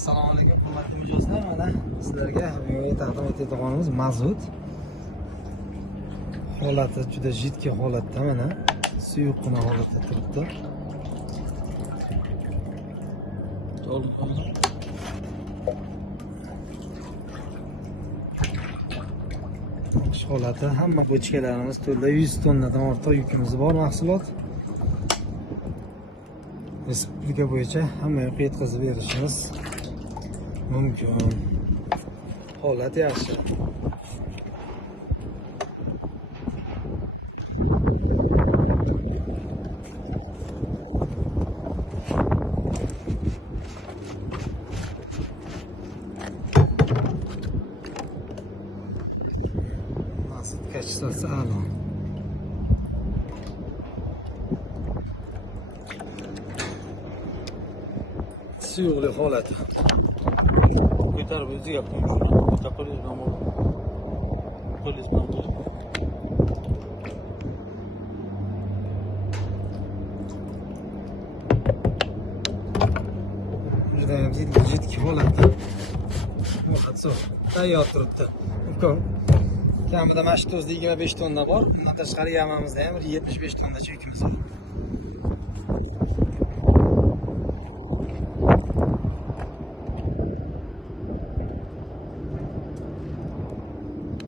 Assalomu alaykum hurmatli mijozlar. Mana sizlarga taqdim etadiganimiz mazut. Holati juda jiddiy holatda, mana suyuqqina holatda turibdi. Yaxshi holati, hamma bochkalarimiz to'la 100 tonnadan ortiq yukimiz bor mahsulot. Respublika bo'yicha hamma yoqqa yetkazib berishimiz mumkin. Holat yaxshi. Mazut kachitasi a'lo. Suyuqli holati. Ko'tarib o'ziga qo'ying shuni. Bitta qo'lingiz bilan qo'ying. Qo'lingiz bilan qo'ying. Juda ham jiddiy holatda. Holat zo'r. Tayyor turibdi. Kamida mana shu tozda 25 tonna bor. Bundan tashqari yamamizda ham 75 tonnacha yukimiz bor.